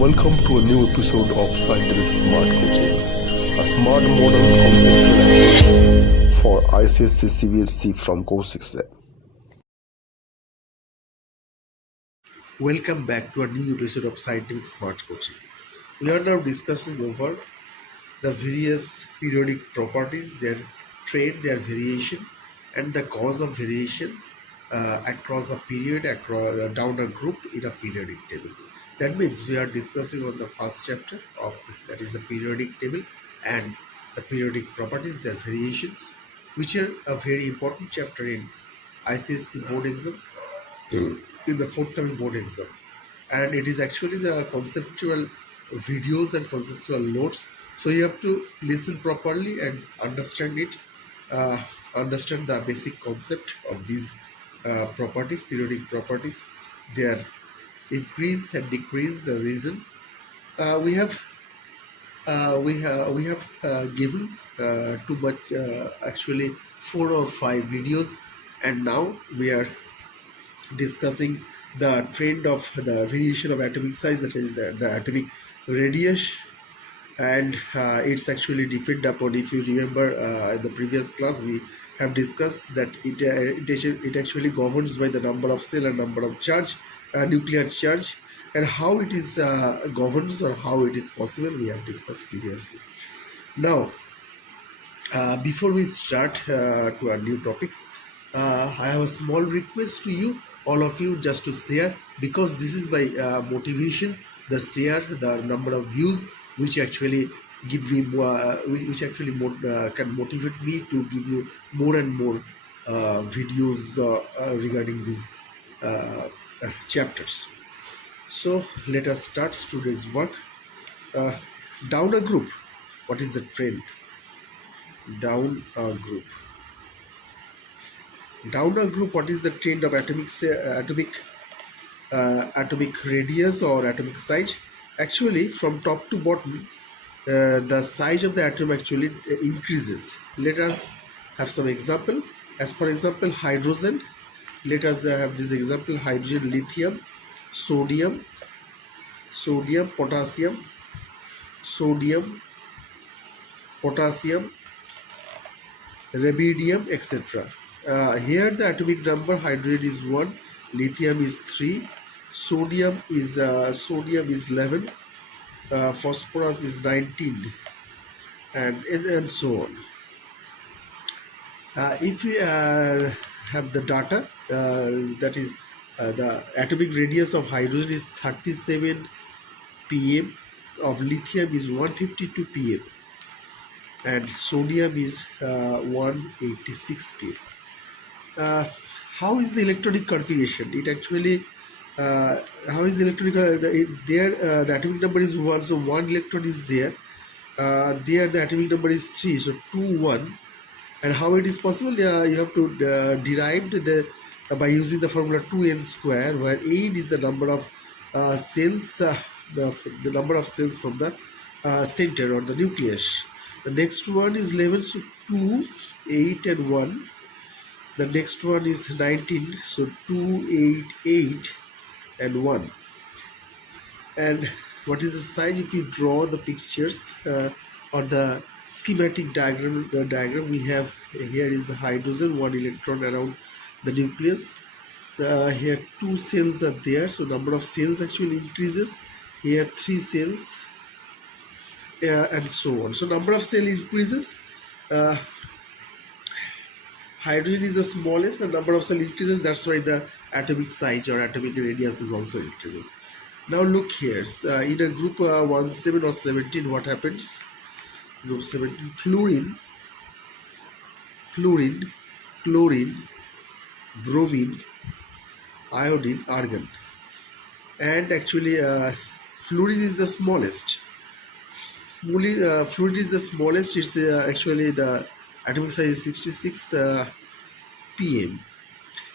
Welcome to a new episode of Scientific Smart Coaching, a smart modern conceptual approach for Icse CBSC from course Icse. Welcome back to a new episode of Scientific Smart Coaching. We are now discussing over the various periodic properties, their trend, their variation, and the cause of variation across a period, down a group in a periodic table. That means we are discussing on the first chapter of that is the periodic table and the periodic properties, their variations, which are a very important chapter in ICSE board exam, in the forthcoming board exam. And it is actually the conceptual videos and conceptual notes. So you have to listen properly and understand it, understand the basic concept of these properties, periodic properties, their increase and decrease, the reason. We have given too much, actually 4 or 5 videos, and now we are discussing the trend of the variation of atomic size, that is the atomic radius, and it's actually depend upon, if you remember in the previous class we have discussed that it actually governs by the number of cell and number of charge, nuclear charge, and how it is governs or how it is possible we have discussed previously. Now before we start to our new topics, I have a small request to you, all of you, just to share, because this is my motivation, the share, the number of views, which actually give me which actually can motivate me to give you more and more videos regarding these chapters. So let us start today's work. Down a group, what is the trend? Down a group, what is the trend of atomic radius or atomic size? Actually, from top to bottom, the size of the atom actually increases. Let us have some example. As for example, hydrogen. Let us have this example: hydrogen, lithium, sodium, potassium, rubidium, etc. Here the atomic number: hydrogen is 1, lithium is 3, sodium is 11, phosphorus is 19, and so on. If we have the data, that is the atomic radius of hydrogen is 37 pm, of lithium is 152 pm, and sodium is 186 pm. How is the electronic configuration? It actually how is the electronic there? The atomic number is 1, so 1 electron is there. There the atomic number is 3, so 2 1. And how it is possible? You have to derive by using the formula 2n square, where n is the number of cells, the number of cells from the center or the nucleus. The next one is 11, so 2, 8 and 1. The next one is 19, so 2, 8, 8 and 1. And what is the size? If you draw the pictures or the schematic diagram, we have here is the hydrogen, 1 electron around the nucleus. Here 2 cells are there, so number of cells actually increases. Here 3 cells, and so on. So number of cell increases. Hydrogen is the smallest, the number of cell increases, that's why the atomic size or atomic radius is also increases. Now look here, in a group 1, 7 or 17, what happens? Group 17, fluorine, chlorine, bromine, iodine, argon. And actually fluorine is the smallest. Fluorine is the smallest. It's actually the atomic size is 66 pm.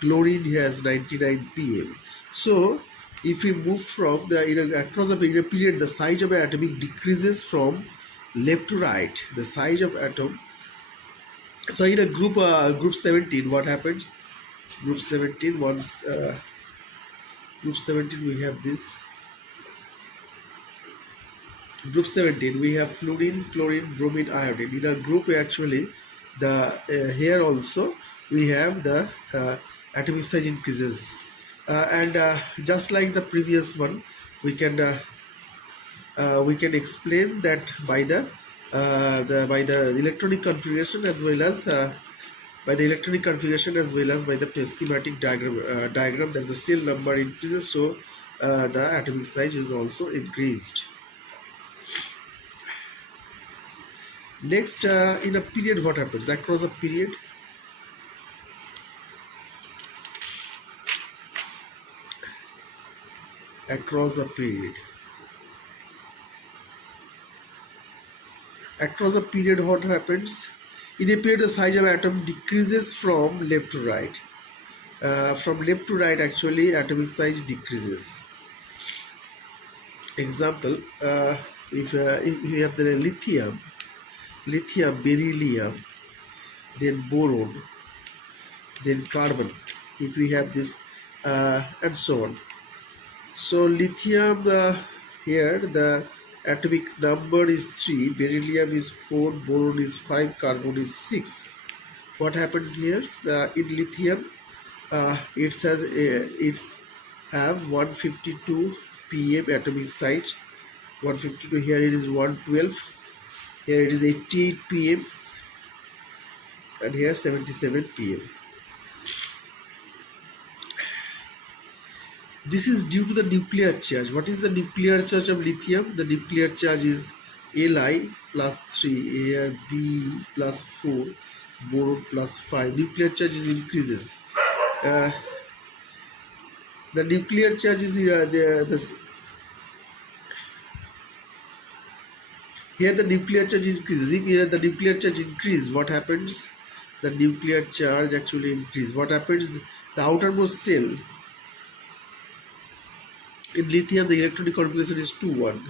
Chlorine has 99 pm. So if we move from the across a period, the size of an atomic decreases from left to right. The size of atom. So in a group 17, what happens? Group 17, once group 17 we have this Group 17, we have fluorine, chlorine, bromine, iodine. In a group, actually, the here also we have the atomic size increases, and just like the previous one, we can explain that by the electronic configuration as well as by the schematic diagram that the cell number increases, so the atomic size is also increased. Next, in a period, what happens across a period? Across a period, what happens? In a period, the size of atom decreases from left to right. From left to right, actually, atomic size decreases. Example, if we have the lithium, beryllium, then boron, then carbon, if we have this, and so on. So lithium, here the atomic number is 3, beryllium is 4, boron is 5, carbon is 6. What happens here? In lithium, it's have 152 pm atomic size. 152, here it is 112, here it is 88 pm, and here 77 pm. This is due to the nuclear charge. What is the nuclear charge of lithium? The nuclear charge is Li plus 3, here B plus 4, boron plus 5. Nuclear charge is increases. The nuclear charge is here the nuclear charge increases. If here the nuclear charge increase, what happens? The nuclear charge actually increase. What happens? The outermost cell. In lithium, the electronic configuration is 2-1.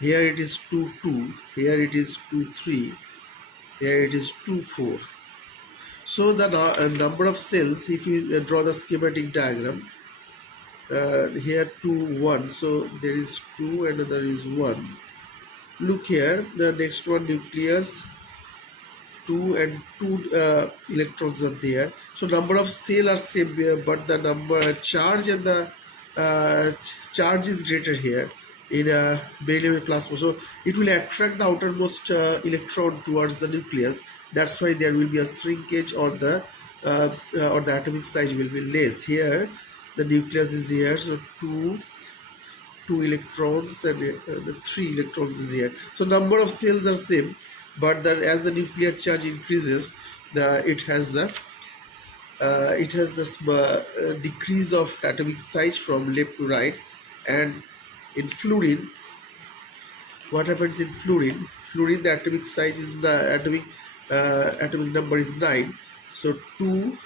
Here it is 2-2. Here it is 2-3. Here it is 2-4. So the number of cells, if you draw the schematic diagram, here 2-1. So there is 2 and there is 1. Look here, the next one, nucleus, 2 and 2 electrons are there. So number of cells are same here, but the number charge and the charge is greater here in beryllium plasma, so it will attract the outermost electron towards the nucleus. That's why there will be a shrinkage, or the atomic size will be less. Here the nucleus is here, so 2 electrons and the 3 electrons is here. So number of cells are same, but as the nuclear charge increases, it has the decrease of atomic size from left to right. And in fluorine, what happens in fluorine? Fluorine, the atomic size is atomic number is 9. So 2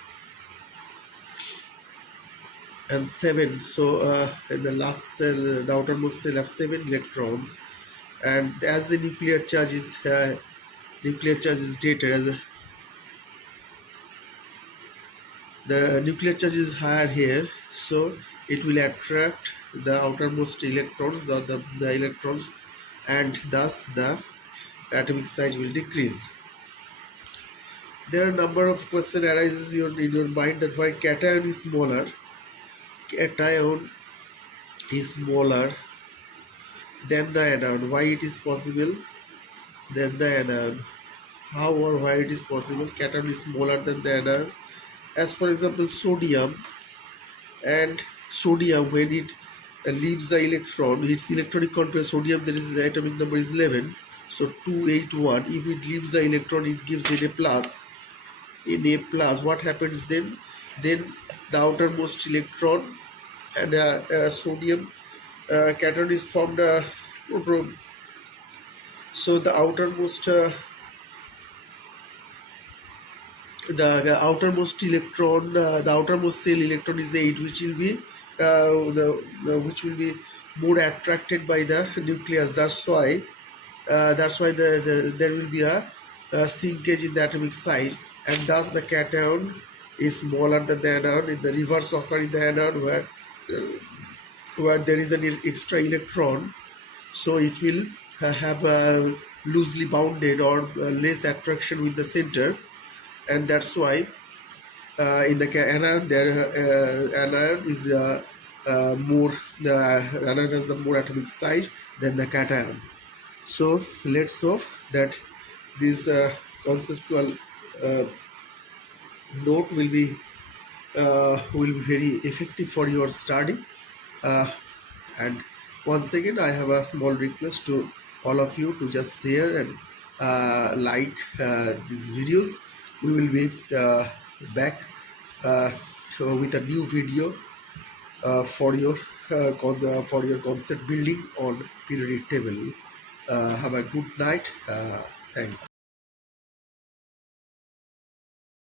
and 7. So in the last cell, the outermost cell have 7 electrons, and as the nuclear charge is greater, the nuclear charge is higher here, so it will attract the outermost electrons, the electrons, and thus the atomic size will decrease. There are a number of questions arises in your mind that why cation is smaller. Cation is smaller than the anion. Why it is possible? Than the anion. How or why it is possible? Cation is smaller than the anion. As for example, sodium, when it leaves the electron, its electronic configuration, sodium, there is the atomic number is 11, so 281. If it leaves the electron, it gives it a plus. In A plus, what happens then? Then the outermost electron and sodium cation is formed. So the outermost electron, the outermost cell electron is 8, which will be which will be more attracted by the nucleus. That's why there will be a shrinkage in the atomic size, and thus the cation is smaller than the anion. In the reverse occur in the anion, where there is an extra electron, so it will have loosely bounded or less attraction with the center, and that's why in the anion there anion is more, the anion has the more atomic size than the cation. So let's hope that this conceptual uh, note will be very effective for your study. And once again, I have a small request to all of you to just share and like these videos. We will be back uh, with a new video for your concept building on periodic table. Have a good night. Thanks.